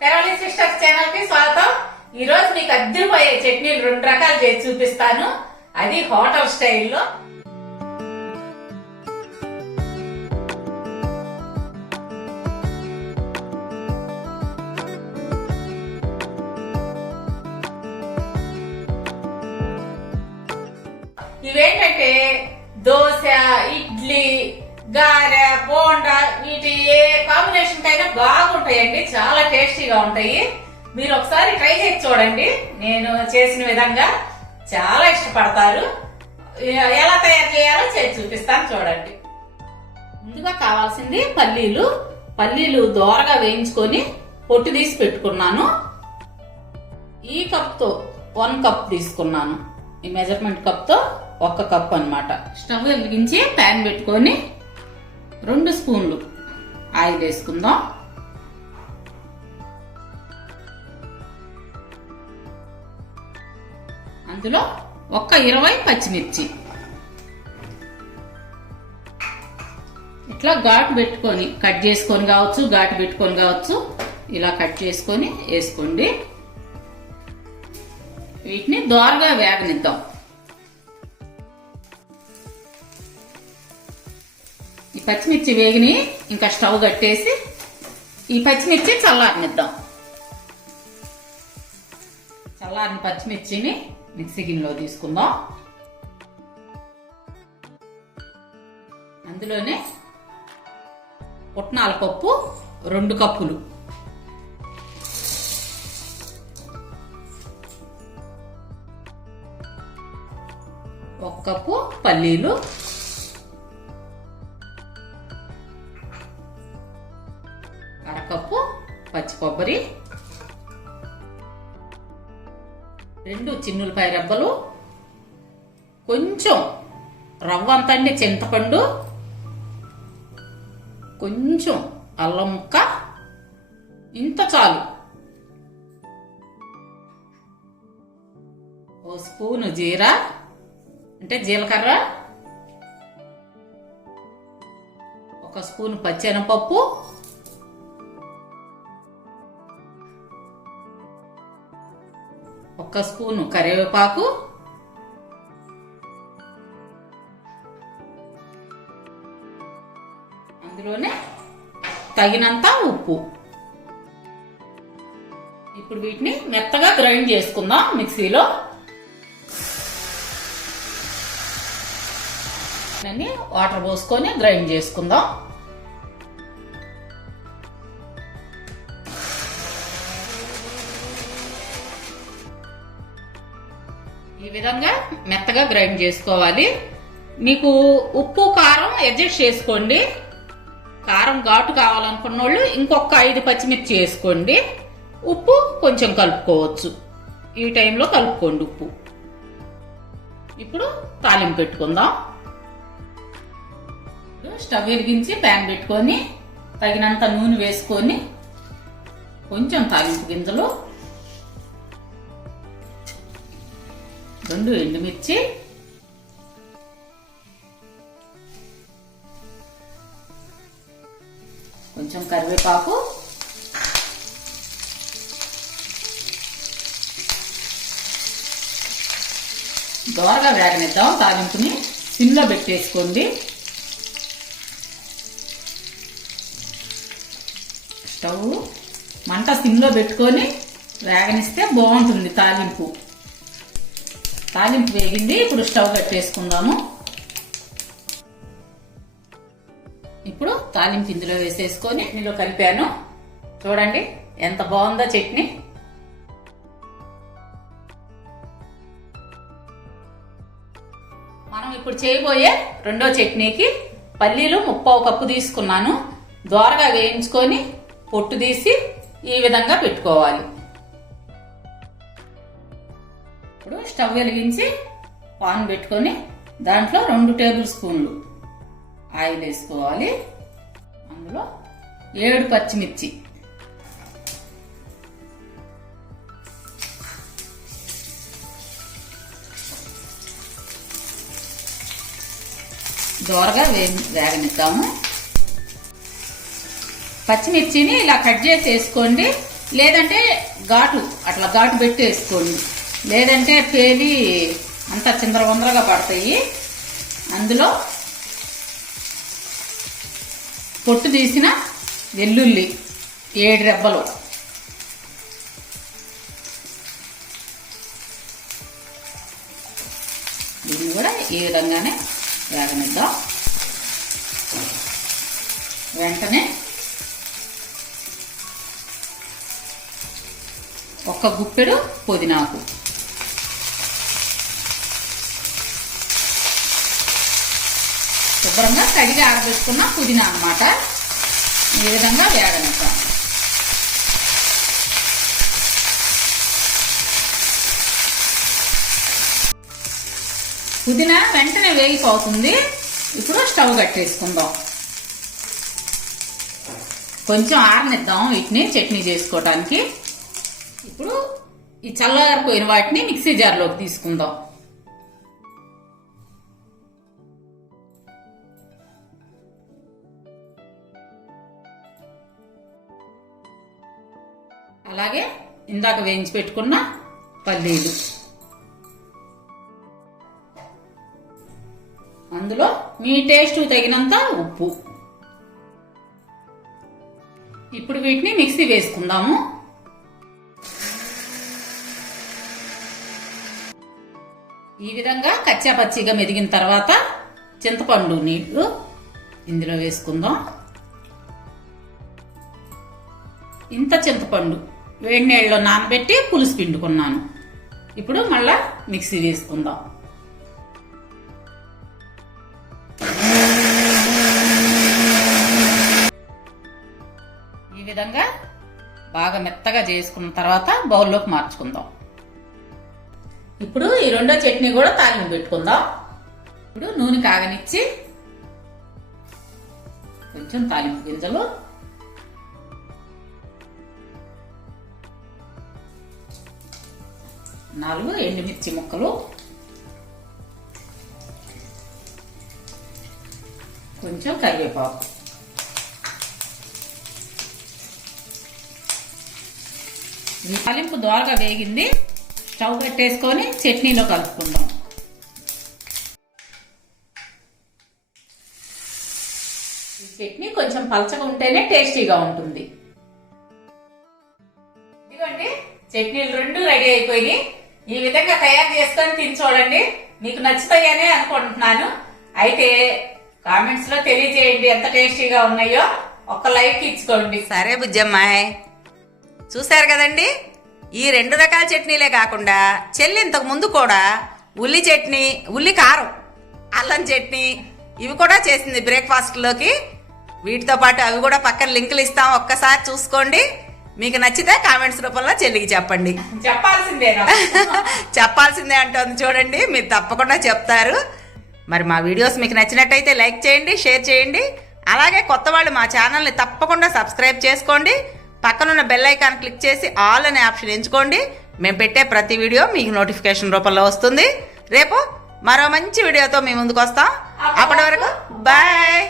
తెరవలి sisters ఛానల్కి స్వాగతం. ఈ రోజు మీకు అద్దరిపోయే చట్నీలు రెండు రకాలు చేసి చూపిస్తాను. అది హోటల్ స్టైల్లో. ఇవేంటంటే దోశ ఇడ్లీ గారె బోండా కాంబినేషన్ కైనా బాగుంటాయండి చాలా టేస్టీగా ఉంటాయి. మీరు ఒకసారి ట్రై చేసి చూడండి. నేను చేసిన విధంగా చాలా ఇష్టపడతారు. ఎలా తయారు చేయాలో చేసి చూపిస్తాను చూడండి. ముందుగా కావాల్సింది పల్లీలు. పల్లీలు దోరగా వేయించుకొని పొట్టు తీసి పెట్టుకున్నాను. ఈ కప్తో వన్ కప్ తీసుకున్నాను. ఈ మెజర్మెంట్ కప్తో ఒక కప్ అన్నమాట. స్టవ్ వెలిగించి ప్యాన్ పెట్టుకొని రెండు స్పూన్లు ఆయిల్ వేసుకుందాం. అందులో ఒక్క ఇరవై పచ్చిమిర్చి. ఇట్లా ఘాటు పెట్టుకొని కట్ చేసుకొని కావచ్చు ఘాటు పెట్టుకొని కావచ్చు ఇలా కట్ చేసుకొని వేసుకోండి. వీటిని దోరగా వేగనిద్దాం. పచ్చిమిర్చి వేగిని ఇంకా స్టవ్ కట్టేసి ఈ పచ్చిమిర్చి చల్లారనిద్దాం. చల్లారిన పచ్చిమిర్చిని మిక్సీ గిన్నెలో తీసుకుందాం. అందులోనే పుట్నాల పప్పు రెండు కప్పులు. ఒక కప్పు పల్లీలు అరకప్పు పచ్చి కొబ్బరి రెండు చిన్నులపాయ రెబ్బలు కొంచెం రవ్వ అంతండి చింతపండు కొంచెం అల్లం ముక్క ఇంత చాలు. ఓ స్పూను జీరా అంటే జీలకర్ర ఒక స్పూన్ పచ్చెనపప్పు ఒక స్పూను కరివేపాకు. అందులోనే తగినంత ఉప్పు. ఇప్పుడు వీటిని మెత్తగా గ్రైండ్ చేసుకుందాం మిక్సీలో. వాటర్ పోసుకొని గ్రైండ్ చేసుకుందాం. ఈ విధంగా మెత్తగా గ్రైండ్ చేసుకోవాలి. మీకు ఉప్పు కారం అడ్జస్ట్ చేసుకోండి. కారం ఘాటు కావాలనుకున్న వాళ్ళు ఇంకొక ఐదు పచ్చిమిర్చి వేసుకోండి. ఉప్పు కొంచెం కలుపుకోవచ్చు. ఈ టైంలో కలుపుకోండి ఉప్పు. ఇప్పుడు తాలింపు పెట్టుకుందాం. స్టవ్ వెలిగించి ప్యాన్ పెట్టుకొని తగినంత నూనె వేసుకొని కొంచెం తాలింపు గింజలు రెండు ఎండుమిర్చి. కొంచెం కరివేపాకు. దోరగా వేగనిద్దాం తాలింపుని సిమ్లో పెట్టేసుకోండి. స్టవ్ మంట సిమ్లో పెట్టుకొని వేగనిస్తే బాగుంటుంది తాలింపు. తాలింపు వేగింది. ఇప్పుడు స్టవ్ పెట్టేసుకుందాము. ఇప్పుడు తాలింపు ఇందులో వేసేసుకొని ఇందులో కలిపాను. చూడండి ఎంత బాగుందో చట్నీ. మనం ఇప్పుడు చేయబోయే రెండో చట్నీకి పల్లీలు ముప్పావు కప్పు తీసుకున్నాను. దోరగా వేయించుకొని పొట్టు తీసి ఈ విధంగా పెట్టుకోవాలి. ఇప్పుడు స్టవ్ వెలిగించి పాన్ పెట్టుకొని దాంట్లో రెండు టేబుల్ స్పూన్లు ఆయిల్ వేసుకోవాలి. అందులో ఏడు పచ్చిమిర్చి. దోరగా వే వేగనిద్దాము. పచ్చిమిర్చిని ఇలా కట్ చేసి వేసుకోండి లేదంటే ఘాటు అట్లా ఘాటు పెట్టి వేసుకోండి లేదంటే పేలి అంతా చిందరవందరగా పడతాయి. అందులో పొట్టు తీసిన వెల్లుల్లి ఏడు రెబ్బలు. దీన్ని కూడా ఈ విధంగానే వేగనిద్దాం. వెంటనే ఒక్క గుప్పెడు పుదీనాకు. శుభ్రంగా కడిగి ఆరబెట్టుకున్న పుదీనా అన్నమాట. ఈ విధంగా వేగనిస్తాం పుదీనా వెంటనే వేగిపోతుంది. ఇప్పుడు స్టవ్ కట్టేసుకుందాం. కొంచెం ఆరనిద్దాం వీటిని చట్నీ చేసుకోవటానికి. ఇప్పుడు ఈ చల్లగారిపోయిన వాటిని మిక్సీ జార్లోకి తీసుకుందాం. అలాగే ఇందాక వేయించి పెట్టుకున్న పల్లీలు. అందులో మీ టేస్ట్ తగినంత ఉప్పు. ఇప్పుడు వీటిని మిక్సీ వేసుకుందాము. ఈ విధంగా కచ్చాపచ్చిగా మెదిగిన తర్వాత చింతపండు నీళ్ళు ఇందులో వేసుకుందాం. ఇంత చింతపండు. వేడి నీళ్ళలో నానబెట్టి పులుసు పిండుకున్నాను. ఇప్పుడు మళ్ళా మిక్సీ వేసుకుందాం. ఈ విధంగా బాగా మెత్తగా చేసుకున్న తర్వాత బౌల్లోకి మార్చుకుందాం. ఇప్పుడు ఈ రెండో చట్నీ కూడా తాలింపు పెట్టుకుందాం. ఇప్పుడు నూనె కాగనిచ్చి కొంచెం తాలింపు గింజలు నాలుగు ఎండుమిర్చి ముక్కలు. కొంచెం కరివేపాకు. ఈ తాలింపు దోరగా వేగింది. స్టవ్ పెట్టేసుకొని చట్నీలో కలుపుకుందాం. ఈ చట్నీ కొంచెం పలచగా ఉంటేనే టేస్టీగా ఉంటుంది. ఇదిగోండి చట్నీలు రెండు రెడీ అయిపోయి ఈ విధంగా తయారు చేసుకొని తిని చూడండి. మీకు నచ్చుతాయనే అనుకుంటున్నాను. అయితే కామెంట్స్లో తెలియజేయండి ఎంత టేస్టీగా ఉన్నాయో. ఒక లైక్ ఇచ్చుకోండి. సరే బుజ్జమ్మాయ్. చూశారు కదండి? ఈ రెండు రకాల చట్నీలే కాకుండా చెల్లి ఇంతకు ముందు కూడా ఉల్లి చట్నీ ఉల్లి కారం అల్లం చట్నీ ఇవి కూడా చేసింది బ్రేక్ఫాస్ట్లోకి వీటితో పాటు అవి కూడా పక్కన లింకులు ఇస్తాం. ఒక్కసారి చూసుకోండి. మీకు నచ్చితే కామెంట్స్ రూపంలో చెల్లికి చెప్పండి. చెప్పాల్సిందేనా? చెప్పాల్సిందే అంటోంది చూడండి మీరు తప్పకుండా చెప్తారు. మరి మా వీడియోస్ మీకు నచ్చినట్టయితే లైక్ చేయండి షేర్ చేయండి. అలాగే కొత్త వాళ్ళు మా ఛానల్ని తప్పకుండా సబ్స్క్రైబ్ చేసుకోండి. పక్కనున్న బెల్ ఐకాన్ క్లిక్ చేసి ఆల్ అనే ఆప్షన్ ఎంచుకోండి. మేము పెట్టే ప్రతి వీడియో మీకు నోటిఫికేషన్ రూపంలో వస్తుంది. రేపు మరో మంచి వీడియోతో మీ ముందుకు వస్తాం. అప్పటి వరకు బాయ్